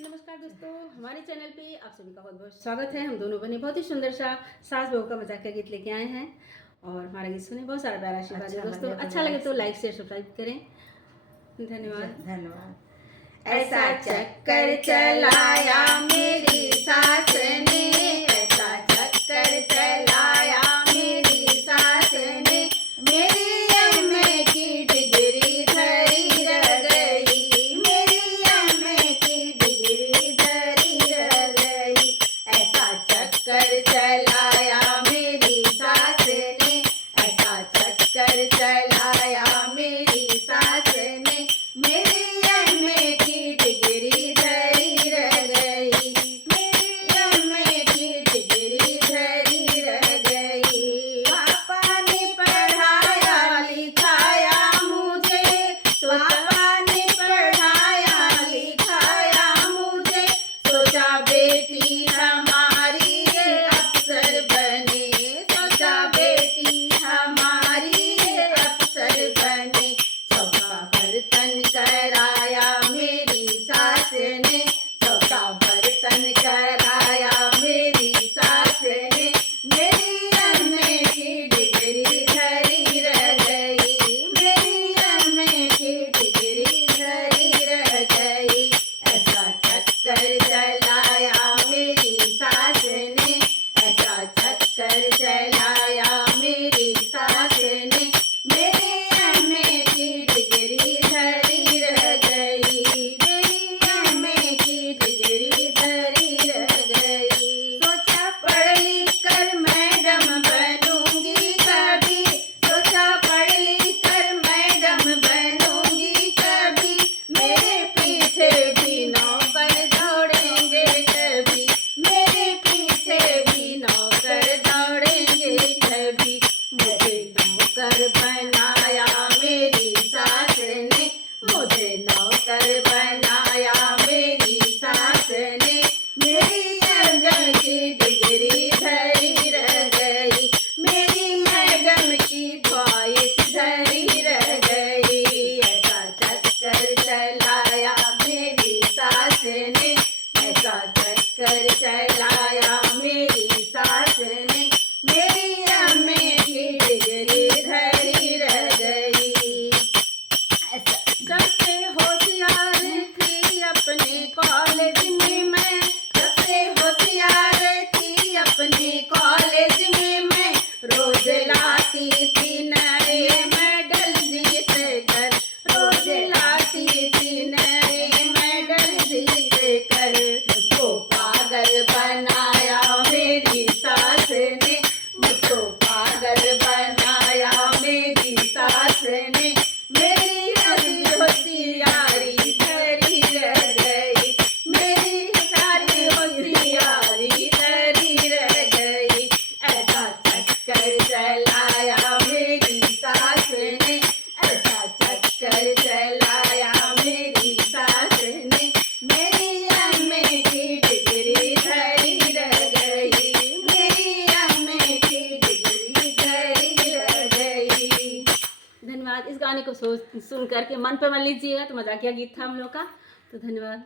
नमस्कार दोस्तों, हमारे चैनल पे आप सभी का बहुत बहुत स्वागत है। हम दोनों बने बहुत ही सुंदर सा सास बहू का मजाक का गीत लेके आए हैं और हमारा गीत सुने, बहुत सारा प्यारा आशीर्वाद है दोस्तों। अच्छा लगे तो लाइक शेयर सब्सक्राइब करें। धन्यवाद। धन्यवाद। ऐसा चक्कर चलाया मेरी सास ने, ऐसा चक्कर चलाया मेरी सास ने, मेरी एमए की डिग्री धरी रह गई, मेरी एमए की डिग्री धरी रह गई। ऐसा चक्कर चलाया मेरी सास ने, ऐसा चक्कर चलाया मेरी सास ने, मेरी एमए की डिग्री धरी रह गई, मेरी एमए की डिग्री धरी रह गई। पापा ने पढ़ाया लिखाया मुझे, पापा ने पढ़ाया लिखाया मुझे, सोचा बेटी हमारी ये अफसर बने, सोचा बेटी हमारी ये अफसर बने। चौका बर्तन कराया मेरी सास ने, चौका बर्तन कराया मेरी सास ने, मेरी एमए की डिग्री धरी रह गई, मेरी एमए की डिग्री धरी रह गई। ऐसा चक्कर चलाया मेरी सास ने, ऐसा चक्कर चलाया मेरी सास ने, मेरी एमए की डिग्री धरी रह गई, मेरी एमए की डिग्री धरी रह गई। सोचा पढ़ लिख कर मैडम बनूंगी कभी, सोचा पढ़ लिख कर मैडम बनूंगी कभी, मेरे पीछे भी नौकर दौड़ेंगे कभी, मेरे पीछे भी नौकर दौड़ेंगे कभी। मुझे नौकर बनाया मेरी सास ने, मुझे नौकर बनाया मेरी सास ने, मेरी मैडम की डिग्री धरी रह गई, मेरी मैडम की ख्वाहिश धरी रह गई। ऐसा चक्कर चलाया मेरी सास ने, ऐसा चक्कर चलाया मेरी सास ने, मेरी एमए की डिग्री धरी रह गई। सबसे होशियार थी अपने कॉलेज में मैं, सबसे होशियार थी अपने कॉलेज में मैं, रोज लाती थी नए मेडल जीत कर, रोज लाती थी नए मेडल जीत कर। मुझको पागल बनाया मेरी सास ने, मुझको पागल बनाया मेरी सास ने, मेरी होशियारी धरी रह गई, मेरी सारी होशियारी धरी रह गई। ऐसा चक्कर चलाया मेरी सास ने, ऐसा चक्कर चलाया मेरी सास ने, मेरी एमए की डिग्री धरी रह गई, मेरी एमए की डिग्री धरी रह गई। धन्यवाद। इस गाने को सुन करके मन पे मत लीजिएगा, तो मजाकिया गीत था हम लोग का। तो धन्यवाद।